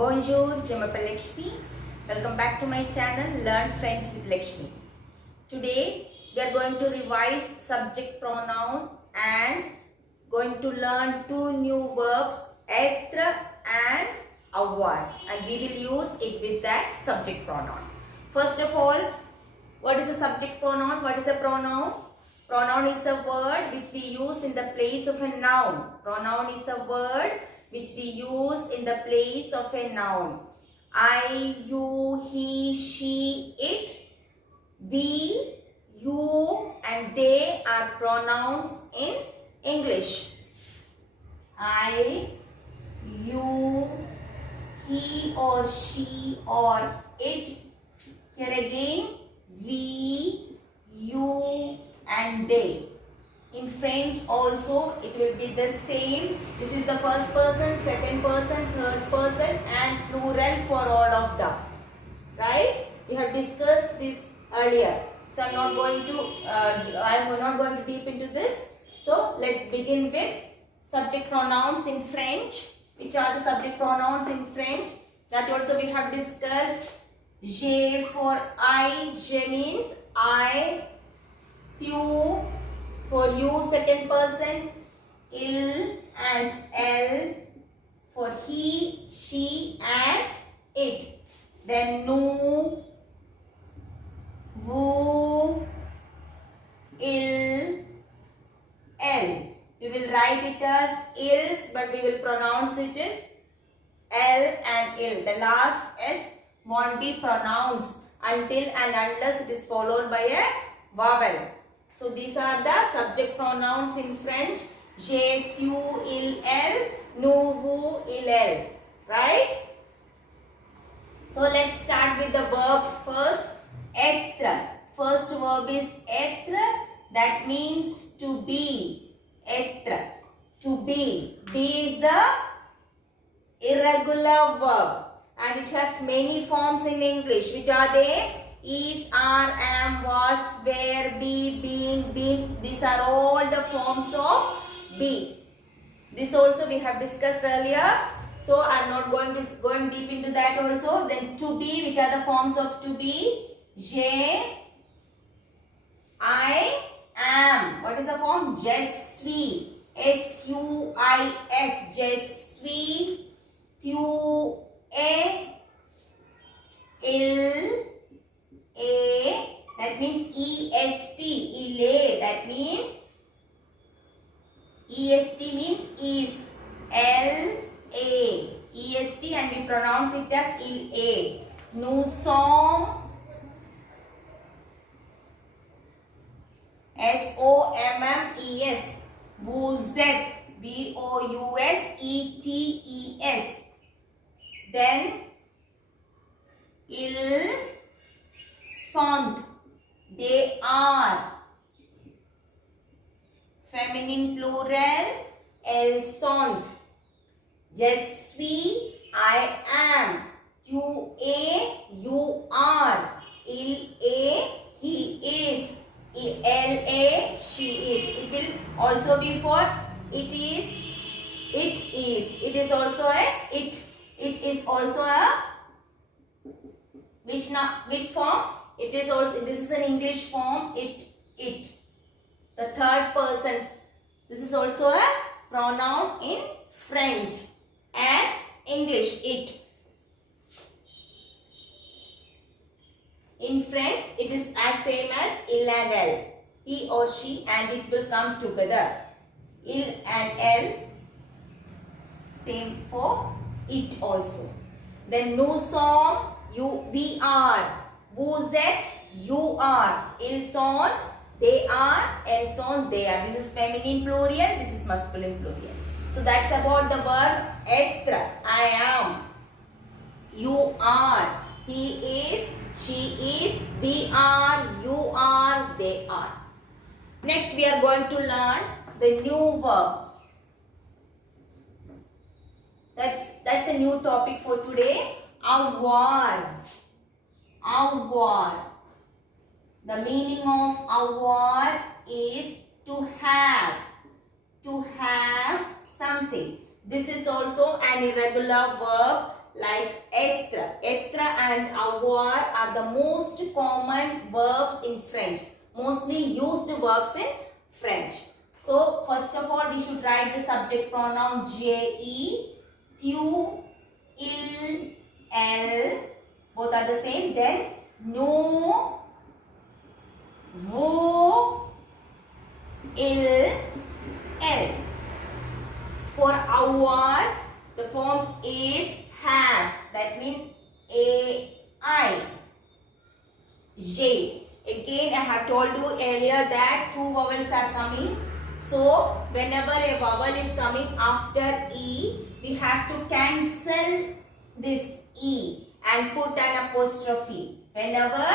Bonjour, je m'appelle Lakshmi. Welcome back to my channel Learn French with Lakshmi. Today we are going to revise subject pronoun and going to learn two new verbs, être and avoir, and we will use it with that subject pronoun. First of all, what is a subject pronoun? What is a pronoun? Pronoun is a word which we use in the place of a noun. Pronoun is a word which we use in the place of a noun. I, you, he, she, it, we, you and they are pronouns in English. I, you, he or she or it. Here again, we, you and they. In French also it will be the same. This is the first person, second person, third person and plural for all of them. Right? We have discussed this earlier. So I am not going to deep into this. So let's begin with subject pronouns in French. Which are the subject pronouns in French? That also we have discussed. Je for I. Je means I. Tu for you, second person. Il and elle for he, she and it. Then nous, vous, il, elle. We will write it as ils, but we will pronounce it as L and il. The last S won't be pronounced until and unless it is followed by a vowel. So these are the subject pronouns in French. Je, tu, il, elle, nous, vous, il, elle. Right? So let's start with the verb first. Être. First verb is être. That means to be. Être. To be. Be is the irregular verb. And it has many forms in English. Which are they? Is, are, am, was, were, be, being, been. These are all the forms of be. This also we have discussed earlier. So I am not going deep into that also. Then to be, which are the forms of to be? Je, I am. What is the form? Je suis. S-U-I-S. Je suis. Tu es. Il. A, that means E-S-T, il, that means E-S-T means is, L-A, E-S-T and we pronounce it as il-A. Nous sommes, S-O-M-M-E-S, vous êtes, V-O-U-S-E-T-E-S. Then, ils sont, they are. Feminine plural, elles sont. Je suis, I am. Tu es, you are. Il est, he is. Elle est, she is. It will also be for it is, it is. It is also a it. It is also a which form? It is also, this is an English form, it. The third person. This is also a pronoun in French and English, it. In French, it is as same as il and elle. He or she and it will come together. Il and elle, same for it also. Then nous sommes, we are. Vous êtes, you are. Ils sont, they are. Elles sont, they are. This is feminine plural, this is masculine plural. So that's about the verb être. I am. You are. He is, she is, we are, you are, they are. Next we are going to learn the new verb. That's a new topic for today. Avoir. Avoir. The meaning of avoir is to have. To have something. This is also an irregular verb like être. Être and avoir are the most common verbs in French. Mostly used verbs in French. So first of all we should write the subject pronoun je, tu, il, elle. Both are the same. Then nous, vous, il, elle. For our, the form is have. That means ai. J. Again, I have told you earlier that two vowels are coming. So, whenever a vowel is coming after E, we have to cancel this E and put an apostrophe. Whenever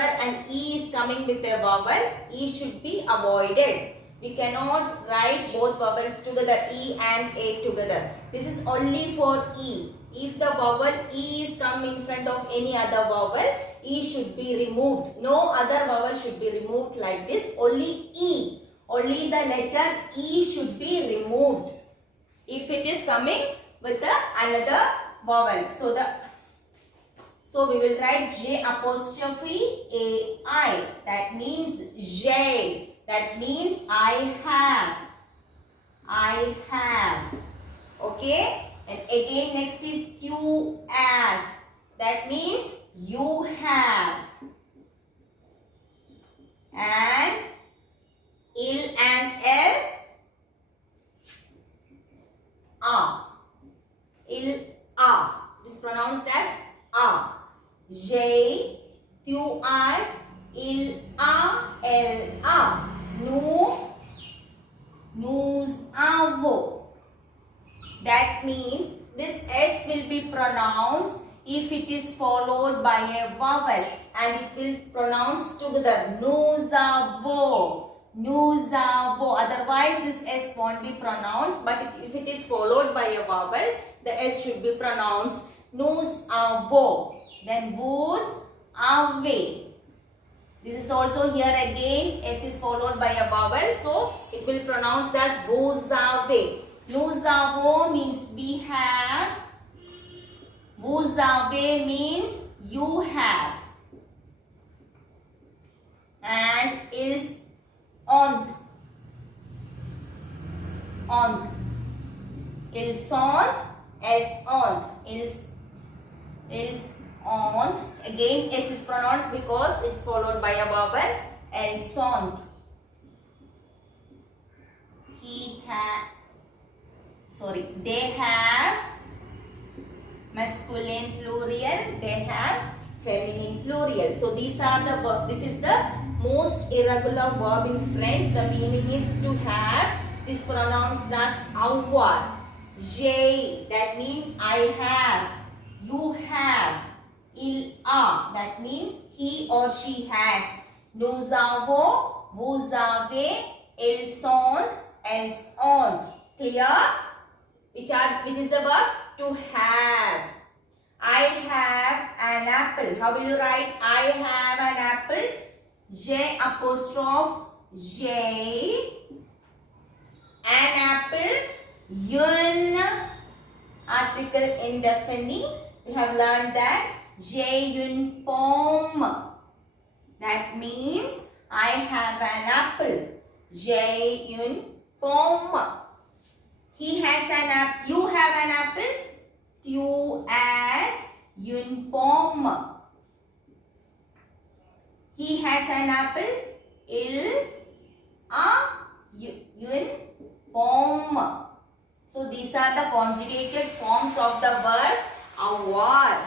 an E is coming with a vowel, E should be avoided. We cannot write both vowels together, E and A together. This is only for E. If the vowel E is coming in front of any other vowel, E should be removed. No other vowel should be removed like this. Only E. Only the letter E should be removed if it is coming with another vowel. So we will write J apostrophe A-I. That means J. That means I have. I have. Okay? And again next is Q as. That means you have. And il and L are. Il are. It is pronounced as are. J, tu as, il a, elle a. Nous avons. That means this S will be pronounced if it is followed by a vowel, and it will pronounce together. Nous avons. Nous avons. Otherwise this S won't be pronounced, but if it is followed by a vowel, the S should be pronounced nous avons. Then vous avez. This is also here again S is followed by a vowel, so it will pronounce as vous avez. Nous avons means we have. Vous avez means you have. And ils ont. Ont. Ils sont. Elles ont. Ils ont. Again S is pronounced because it is followed by a vowel. Elles sont. They have masculine plural, they have feminine plural. So these are the verb. This is the most irregular verb in French. The meaning is to have. It is pronounced as avoir. J'ai, that means I have. You have. Il a, that means he or she has. Nous avons, vous avez, ils sont, elles ont. Clear? Which is the verb? To have. I have an apple. How will you write? I have an apple. J apostrophe J. An apple. Une. Article indefinite. We have learned that. J'ai une pomme. That means I have an apple. J'ai une pomme. He has an apple. You have an apple. Tu as une pomme. He has an apple. Il a une pomme. So these are the conjugated forms of the verb avoir.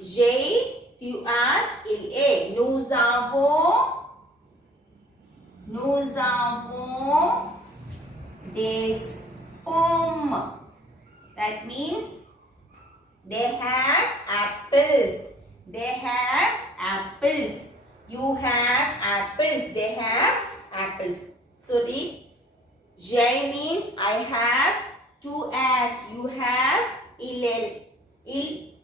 J'ai, tu as, il est. Nous avons des pommes. That means they have apples. They have apples. You have apples. They have apples. So the J means I have. Tu as, you have. Il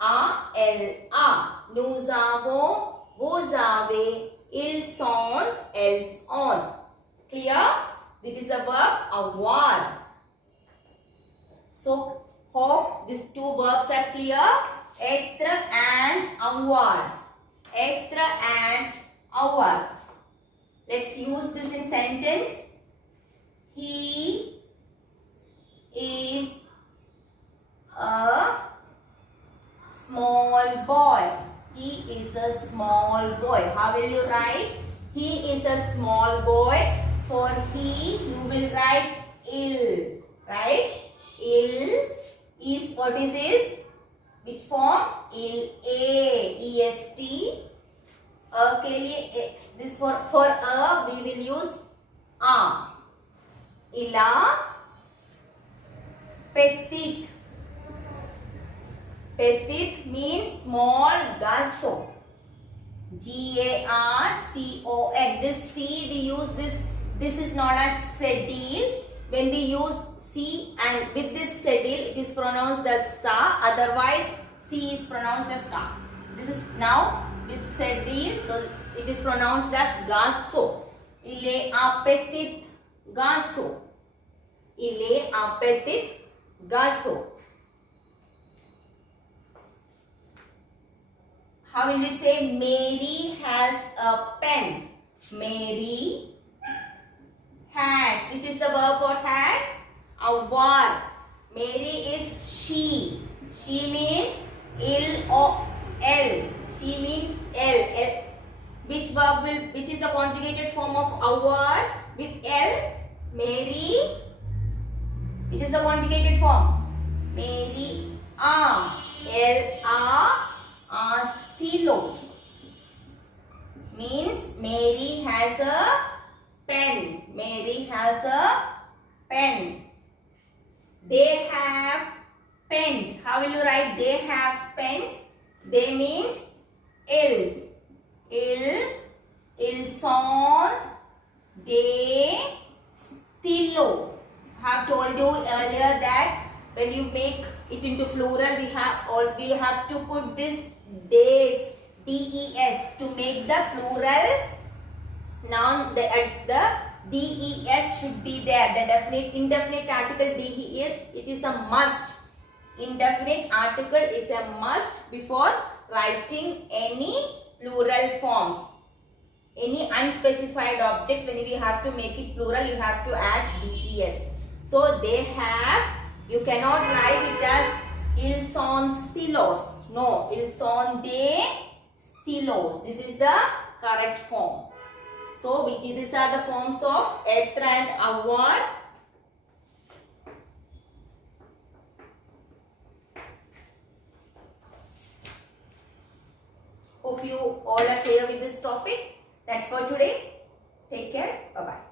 a, elle a. Nous avons, vous avez. Ils sont, elles ont. Clear? This is the verb avoir. So Hope these two verbs are clear. Etre and avoir. Etre and avoir. Let's use this in sentence. He is a small boy. He is a small boy. How will you write? He is a small boy. For he, you will write il. Right? Il is, what is this? Which form? Il a. E-S-T. के लिए this for a we will use a. Ila petit. Petit means small garçon. G-A-R-C-O-N. This C we use this. This is not as cedille. When we use C and with this cedille, it is pronounced as sa. Otherwise, C is pronounced as ka. This is now with cedille, it is pronounced as garçon. Il est un petit garçon. Il est un petit garçon. How will you say Mary has a pen? Mary has. Which is the verb for has? Avoir. Mary is she. She means L-O-L. She means L. Which verb will? Which is the conjugated form of avoir with L? Mary. Which is the conjugated form? Mary. L-A. Stilo. Means Mary has a pen. Mary has a pen. They have pens. How will you write? They have pens. They means ils. Ils sont des stylos. I have told you earlier that when you make it into plural, we have to put this des, D-E-S, to make the plural noun. The D-E-S should be there. The definite, indefinite article D-E-S, it is a must. Indefinite article is a must before writing any plural forms. Any unspecified objects, when we have to make it plural, you have to add des. So they have, you cannot write it as ils sont stylos. No, ils sont des stylos. This is the correct form. So these are the forms of être and avoir. Hope you all are clear with this topic. That's for today. Take care. Bye-bye.